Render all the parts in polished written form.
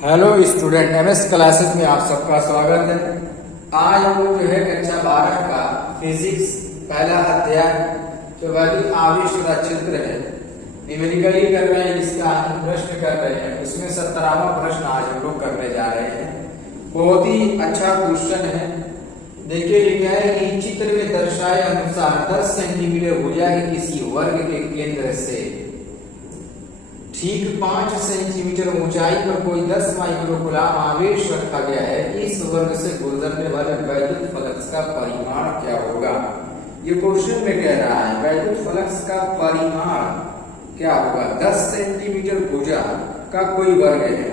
Hello student, MS classes में आप सबका स्वागत है। आज हम लोग जो है कक्षा 12 का फिजिक्स पहला अध्याय जो वैद्युत आवेश तथा चित्र है न्यूमेरिकली कर रहे हैं, जिसका हम प्रश्न कर रहे हैं। उसमें 17वां प्रश्न आज हम लोग करने जा रहे हैं। बहुत ही अच्छा क्वेश्चन है। देखिए लिखा है कि चित्र में दर्शाए अनुसार 10 सेंटीमीटर भुजा के किसी वर्ग के केंद्र से ठीक 5 सेंटीमीटर ऊंचाई पर कोई 10 माइक्रोकूलम आवेश रखा गया है। इस वर्ग से गुजरने वाले वैद्युत फ्लक्स का परिमाण क्या होगा? ये क्वेश्चन में कह रहा है वैद्युत फ्लक्स का परिमाण क्या होगा। 10 सेंटीमीटर भुजा का कोई वर्ग है,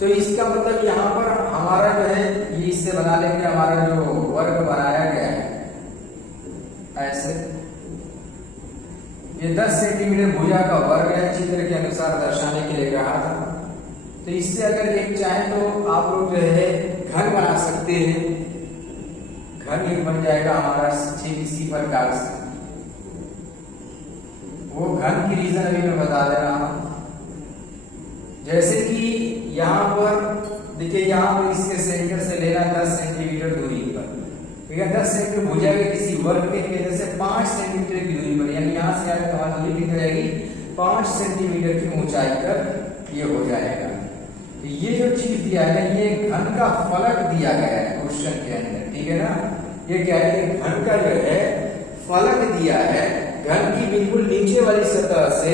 तो इसका मतलब यहाँ पर हमारा जो है ये इससे बना लेंगे। हमारा जो वर्ग बनाया गया है ऐसे, ये 10 सेंटीमीटर भुजा का वर्ग है, चित्र के अनुसार दर्शाने के लिए कहा था। तो इससे अगर एक चाहे तो आप लोग जो है घन बना सकते हैं। घन एक बन जाएगा हमारा इसी प्रकार से। वो घन की रीजन अभी मैं बता दे रहा हूं। जैसे कि यहाँ पर देखिए, यहाँ पर इसके सेंटर से लेना 10 सेंटीमीटर दूरी पर, ठीक है। 10 सेंटीमीटर भुजा के किसी वर्ग के केंद्र से 5 सेंटीमीटर की दूरी पर, यानी यहाँ से आगे हमारी दूरी कितनी रहेगी? 5 सेंटीमीटर की ऊंचाई पर ये हो जाएगा। ये जो चीज दिया है ना, ये घन का फलक दिया गया है क्वेश्चन के अंदर, ठीक है ना। ये क्या है? घन का जो है फलक दिया है। घन की बिल्कुल नीचे वाली सतह से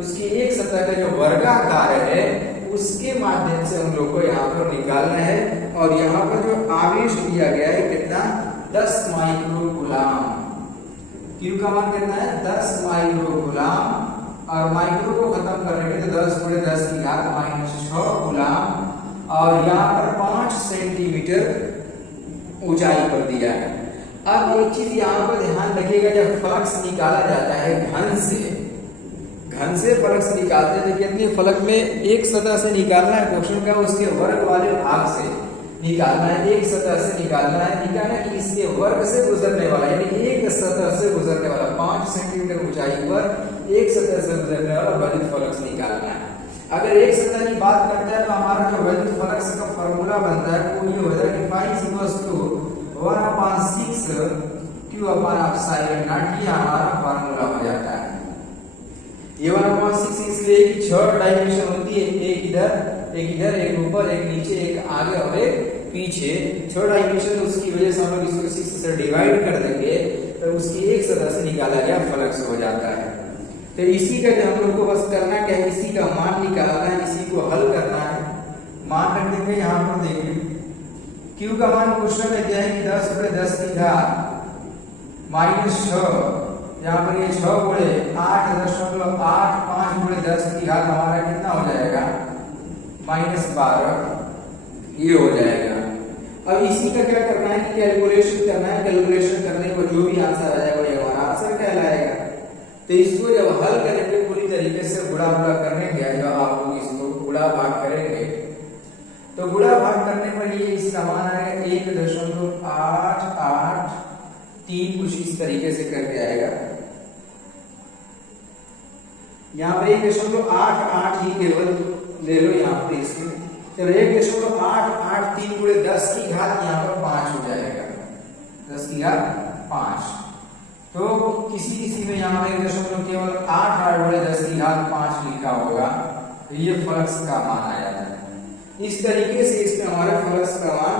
उसकी एक सतह का जो वर्गाकार है उसके माध्यम से हम लोग को यहाँ पर निकालना है। और यहाँ पर जो आवेश दिया गया है कितना? 10 माइक्रोकूलम। क्यू का मान कितना है? 10 माइक्रोकूलम। और माइक्रो को खत्म करने के तो 10 × 10⁻⁻6 कूलम। और यहाँ पर 5 सेंटीमीटर ऊंचाई पर दिया है। अब एक चीज यहाँ पर ध्यान रखिएगा, जब फ्लक्स निकाला जाता है घन से फ्लक्स निकालते हैं, देखिए अपने फलक में एक सतह से निकालना है क्वेश्चन का, उसके वर्ग वाले भाग से निकालना है। एक सतह से निकालना है कि इसके वर्ग से गुजरने वाला, यानी एक सतह से गुजरने वाला 5 सेंटीमीटर ऊंचाई पर एक सतह से गुजरने वाला वैद्युत फ्लक्स निकालना है। अगर एक सतह की बात करते हैं तो हमारा जो वैद्युत फ्लक्स का फॉर्मूला बनता है वो ये होता है कि φ 1/6 Q/ε0। ये हमारा फॉर्मूला हो जाता है। ये 1/6 इसलिए कि 6 डायमेंशन होती है, एक इधर, एक ऊपर, एक नीचे, एक आगे और एक पीछे। 6 डायमेंशन, उसकी वजह से हम लोग इसको 6 से डिवाइड कर देंगे तो उसकी एक सतह से निकाला गया फ्लक्स हो जाता है। तो इसी का जो हम लोग को बस करना क्या है, इसी का मान निकालना है, इसी को हल करना है। मान रख देंगे यहाँ पर। देखिए Q का मान क्वेश्चन में क्या है कि 10 × 10⁻⁻6। यहाँ पर ये 6 × 8.85 5 × 10⁻⁻ हमारा कितना हो जाएगा? -12 ये हो जाएगा। अब इसी का क्या करना है कि कैलकुलेशन करना है। कैलकुलेशन करने पर जो भी आंसर आ जाएगा ये हमारा आंसर कहलाएगा। तो इसको जब हल करेंगे पूरी तरीके से गुणा करेंगे, जब आप लोग इसको गुणा भाग करेंगे तो गुणा भाग करने पर ये इसका मान आएगा 1.883 कुछ इस तरीके से करके आएगा। यहाँ पर 1.883 ही केवल ले लो यहाँ पर इसमें। चलो 1.883 × 10⁻⁵ यहाँ पर 5 हो जाएगा। 10⁻5। तो किसी में यहाँ पर केवल 8 × 10⁻5 लिखा होगा, तो ये फ्लक्स का मान आ जाता है। इस तरीके से इसमें हमारा फ्लक्स का मान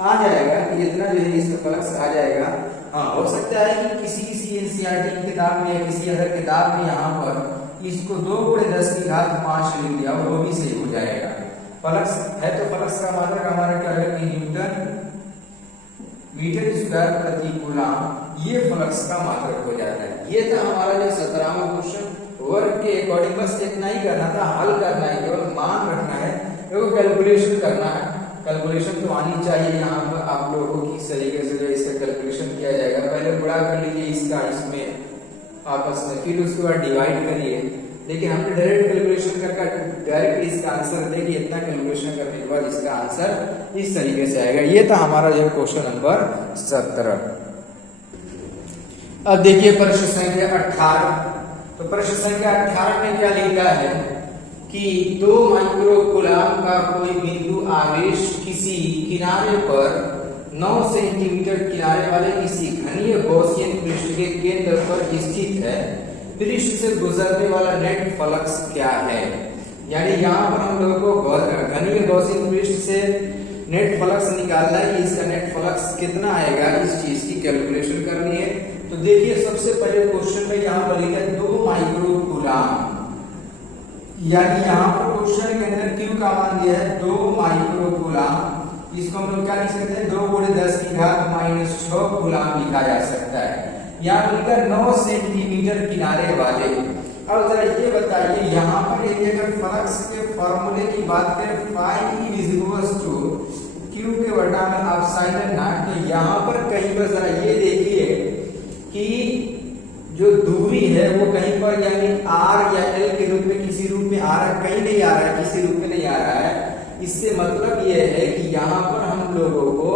आ जाएगा। इतना जो है इसमें फ्लक्स आ जाएगा। हाँ, हो सकता है कि किसी एनसीईआरटी की किताब में या किसी अदर किताब में यहाँ पर इसको 2 × 10⁻5 लिख दिया, वो भी सही हो जाएगा। फ्लक्स है तो फ्लक्स का मात्रक हमारा क्या है? न्यूटन मीटर स्क्वायर प्रति कूलम। ये फ्लक्स का मात्रक हो जाता है। ये था हमारा जो 17वां क्वेश्चन। वर्ग के अकॉर्डिंग बस इतना ही करना था, हल करना है, केवल मान रखना है, कैलकुलेशन करना है। कैलकुलेशन तो आनी चाहिए यहाँ पर आप लोगों को, किस तरीके से जो इसका कैलकुलेशन किया जाएगा। पहले गुणा कर लीजिए इसका इसमें आपस में, फिर उसके बाद डिवाइड करिए। लेकिन हमने डायरेक्ट कैलकुलेशन करके डायरेक्ट इसका आंसर देखिए, इतना कैलकुलेशन करने के बाद इसका आंसर इस तरीके से आएगा। ये था हमारा जो क्वेश्चन नंबर 17। अब देखिए प्रश्न संख्या 18। तो प्रश्न संख्या 18 में क्या लिखा है कि 2 माइक्रोकूलाम का कोई बिंदु आवेश किसी किनारे पर 9 सेंटीमीटर किनारे वाले किसी घनीय गॉसियन पृष्ठ के केंद्र पर स्थित है, पृष्ठ से गुजरने वाला नेट फ्लक्स क्या है। यानी यहाँ पर हम लोगों को घनीय गॉसियन पृष्ठ से नेट फ्लक्स निकालना है कि इसका नेट फ्लक्स कितना आएगा, इस चीज की कैलकुलेशन करनी है। तो देखिए सबसे पहले क्वेश्चन में यहाँ पर लिखा है 2 माइक्रोकूलाम, यानी यहाँ पर क्वेश्चन के अंदर Q का मान दिया है 2 माइक्रोकूलाम। इसको हम लोग क्या लिख सकते हैं, 2 × 10⁻⁶ कूलाम लिखा जा सकता है। यहाँ पर लिखा 9 सेंटीमीटर किनारे वाले। अब जरा ये बताइए यहाँ पर यदि अगर फ्लक्स के फॉर्मूले की बात करें phi Q के बटा में एप्सिलॉन नॉट, तो यहाँ पर कहीं पर जरा ये देखिए कि जो दूरी है वो कहीं पर यानी r या l के रूप में किसी रूप में आ रहा है, कहीं नहीं आ रहा है, किसी रूप में नहीं आ रहा है। इससे मतलब ये है कि यहाँ पर हम लोगों को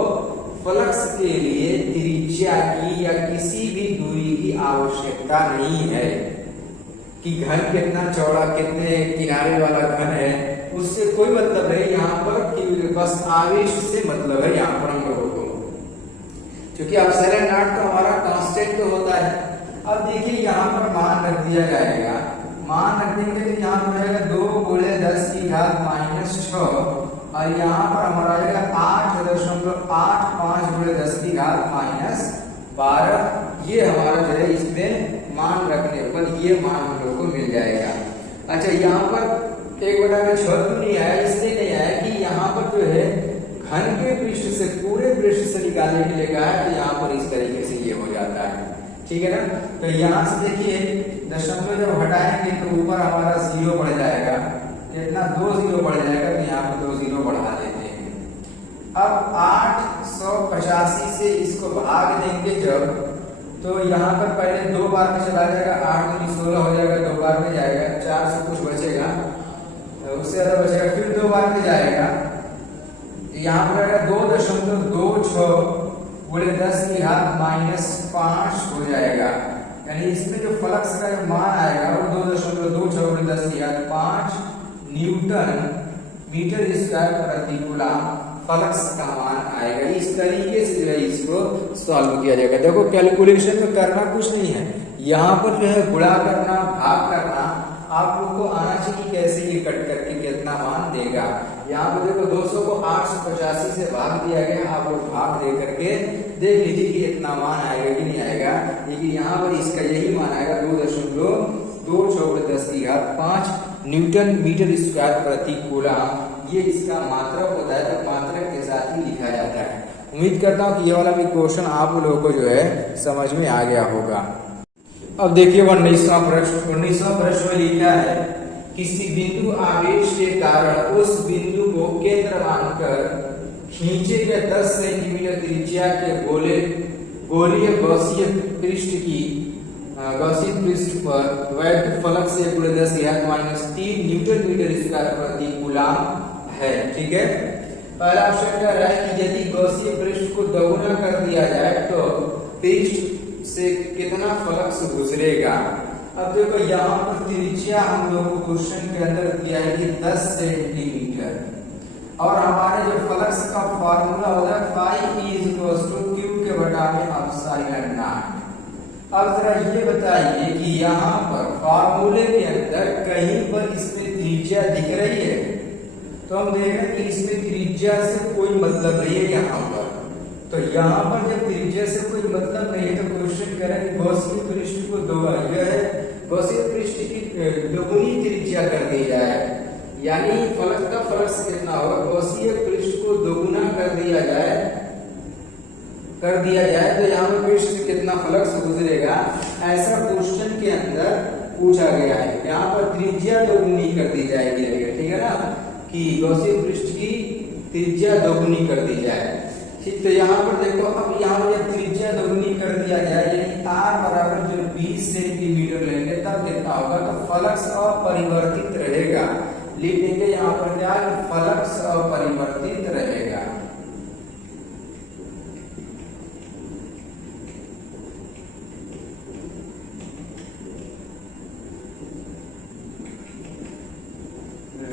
फ्लक्स के लिए त्रिज्या की या किसी भी दूरी की आवश्यकता नहीं है कि घन कितना चौड़ा, कितने किनारे वाला घन है, उससे कोई मतलब नहीं। यहाँ पर बस आवेश से मतलब है यहाँ पर हम लोगों को, क्योंकि एप्सिलॉन नॉट तो हमारा कांस्टेंट तो होता है। अब देखिए यहाँ पर मान रख दिया जाएगा, मान रख देंगे तो यहाँ पर आएगा 2 × 10⁻⁶ और यहाँ पर हमारा आएगा 8.85 × 10⁻12। ये हमारा जो है इसमें मान रखने पर ये मान हम लोग को मिल जाएगा। अच्छा यहाँ पर 1/6 क्यों नहीं आया, इसलिए नहीं आया कि यहाँ पर जो है घन के पृष्ठ से पूरे पृष्ठ से निकालने के लिए कहा है, तो यहाँ पर इस तरीके से ये हो जाता है, ठीक है ना। तो यहाँ से देखिए दशमलव जब हटाएंगे तो ऊपर हमारा 0 बढ़ जाएगा, इतना 2 0 बढ़ जाएगा, तो यहाँ पर 2 0 बढ़ा देते हैं। अब 885 से इसको भाग देंगे जब, तो यहाँ पर पहले 2 बार में चला जाएगा, 8 दूनी 16 हो जाएगा, 2 बार में जाएगा, 4 से कुछ बचेगा, उससे ज्यादा बचेगा, फिर 2 बार में जाएगा, यहाँ पर आएगा 2.26 × 10⁻⁵ हो जाएगा। यानी इसमें जो फ्लक्स का जो मान आएगा वो 2.26 × 10⁻5 न्यूटन मीटर स्क्वायर प्रति कूलाम फ्लक्स का मान आएगा। इस तरीके से जो है इसको सॉल्व किया जाएगा। देखो कैलकुलेशन में करना कुछ नहीं है, यहाँ पर जो है गुणा करना, भाग करना आप लोग को आना चाहिए कैसे ये कट करके कितना मान देगा। यहाँ पर देखो 200 को 885 से भाग दिया गया, आप लोग भाग दे करके देख लीजिए कि इतना मान आएगा कि नहीं आएगा। लेकिन यहाँ पर इसका यही मान आएगा 2.26 × 10⁻5 न्यूटन मीटर स्क्वायर प्रति कूलाम। ये इसका मात्रक होता है, तो मात्रक के साथ ही लिखा जाता है। उम्मीद करता हूँ कि ये वाला भी क्वेश्चन आप लोगों को जो है समझ में आ गया होगा। अब देखिए 19वां प्रश्न में लिखा है किसी बिंदु आवेश के कारण उस बिंदु को केंद्र मानकर खींचे गए 10 सेंटीमीटर त्रिज्या के गोलीय गॉसियन पृष्ठ पर वैध फ्लक्स 1 × 10⁻³ न्यूटन मीटर स्क्वायर प्रति कूलाम है, ठीक है। पहला ऑप्शन कह रहा है कि यदि गॉसियन पृष्ठ को दोगुना कर दिया जाए तो पृष्ठ से कितना फ्लक्स गुजरेगा। अब देखो यहाँ पर त्रिज्या हम लोग को क्वेश्चन के अंदर दिया है कि 10 सेंटीमीटर, और हमारे जो फ्लक्स का फॉर्मूला होता है phi Q के बटा में एप्सिलॉन नॉट। अब जरा ये बताइए कि यहाँ पर फॉर्मूले के अंदर कहीं पर इसमें त्रिज्या दिख रही है, तो हम देख रहे हैं कि इसमें त्रिज्या से कोई मतलब नहीं है यहाँ पर। तो यहाँ पर जब त्रिज्या से कोई मतलब नहीं है तो क्वेश्चन कह रहा है कि गॉसियन पृष्ठ को गॉसियन पृष्ठ की दोगुनी त्रिज्या कर दी जाए, यानी फ्लक्स का फ्लक्स कितना होगा, गॉसियन पृष्ठ को दोगुना कर दिया जाए तो यहाँ पर पृष्ठ से कितना फ्लक्स गुजरेगा, ऐसा क्वेश्चन के अंदर पूछा गया है। यहाँ पर त्रिज्या दोगुनी कर दी जाएगी, ठीक है ना, कि गॉसियन पृष्ठ की त्रिज्या दोगुनी कर दी जाए, ठीक। तो यहाँ पर देखो, अब यहाँ पर जब त्रिज्या दोगुनी कर दिया जाए यानी r बराबर जो 20 सेंटीमीटर लेंगे तब कितना होगा, तो फ्लक्स अपरिवर्तित रहेगा। लिख देंगे यहाँ पर क्या, फ्लक्स अपरिवर्तित रहेगा।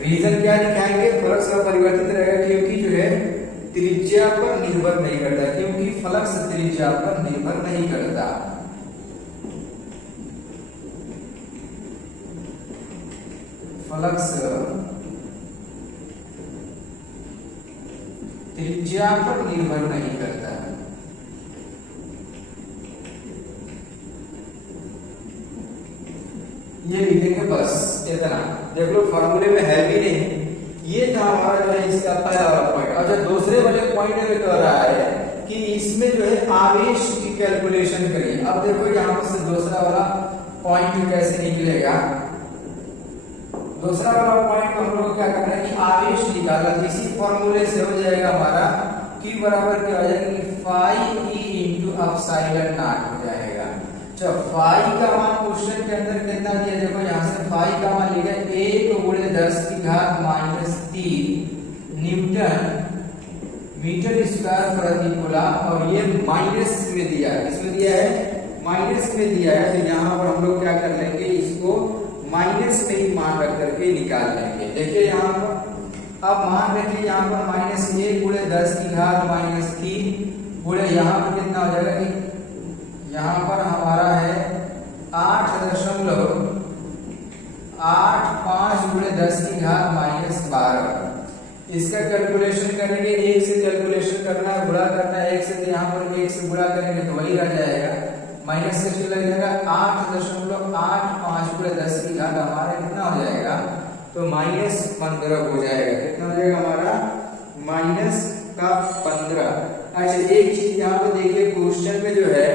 रीजन क्या दिखाएंगे, फ्लक्स का परिवर्तित रहेगा क्योंकि जो है त्रिज्या पर निर्भर नहीं करता, क्योंकि फ्लक्स त्रिज्या पर निर्भर नहीं करता। फ्लक्स त्रिज्या पर निर्भर नहीं करता। ये लिखेंगे बस इतना, देख लो फॉर्मूले में है भी नहीं। ये था हमारा जो है इसका पहला वाला पॉइंट। अच्छा दूसरे वाले पॉइंट में कह रहा है कि इसमें जो है आवेश की कैलकुलेशन करिए। अब देखो यहाँ से दूसरा वाला पॉइंट कैसे निकलेगा। दूसरा वाला पॉइंट हम लोग क्या करना है कि आवेश निकालना, इसी फॉर्मूले से हो जाएगा हमारा Q बराबर क्या हो जाएगा कि phi E into epsilon naught हो जाएगा। अच्छा फाई का मान क्वेश्चन के अंदर कितना दिया, देखो यहाँ से फाई का मान लिखा है 1 गुणे 10 की घात -3 न्यूटन मीटर स्क्वायर प्रति कूलम, और ये माइनस में दिया है। किसमें दिया है, माइनस में दिया है। तो यहाँ पर हम लोग क्या कर लेंगे, इसको माइनस में ही मान रख करके निकाल लेंगे। देखिए यहाँ पर अब मान रखिए यहाँ पर -1 गुणे 10 की घात -3 गुणे यहाँ पर कितना हो जाएगा कि यहाँ पर हमारा है 8.85 गुणे 10 की घात -12। इसका कैलकुलेशन करेंगे, 1 से कैलकुलेशन करना है, गुणा करना है 1 से, तो यहाँ पर 1 से गुणा करेंगे तो वही रह जाएगा, माइनस से लग जाएगा 8.85 गुणे 10 की घात हमारा कितना हो जाएगा, तो -15 हो जाएगा। कितना हो जाएगा हमारा -15। अच्छा एक चीज यहाँ पर देखिए क्वेश्चन में जो है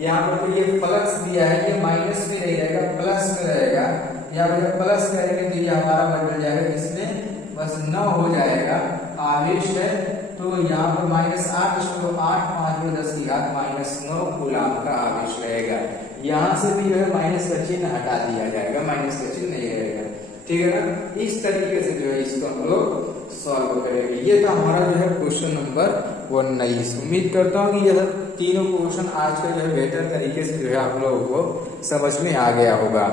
यहाँ पर तो ये फ्लक्स दिया है, ये माइनस में नहीं रहेगा प्लस में रहेगा। यहाँ पर जब प्लस करेंगे तो ये हमारा बदल जाएगा, इसमें बस 9 हो जाएगा। आवेश है तो यहाँ पर -8 इसको 8.5 गुणे 10 की घात -9 कूलम का आवेश रहेगा। यहाँ से भी जो है माइनस का चिन्ह हटा दिया जाएगा, माइनस का चिन्ह नहीं रहेगा, ठीक है ना। इस तरीके से जो है इसको हम लोग सॉल्व करेंगे। ये था हमारा जो है क्वेश्चन नंबर 19। उम्मीद करता हूँ कि यह तीनों क्वेश्चन आज का जो है बेहतर तरीके से जो है आप लोगों को समझ में आ गया होगा।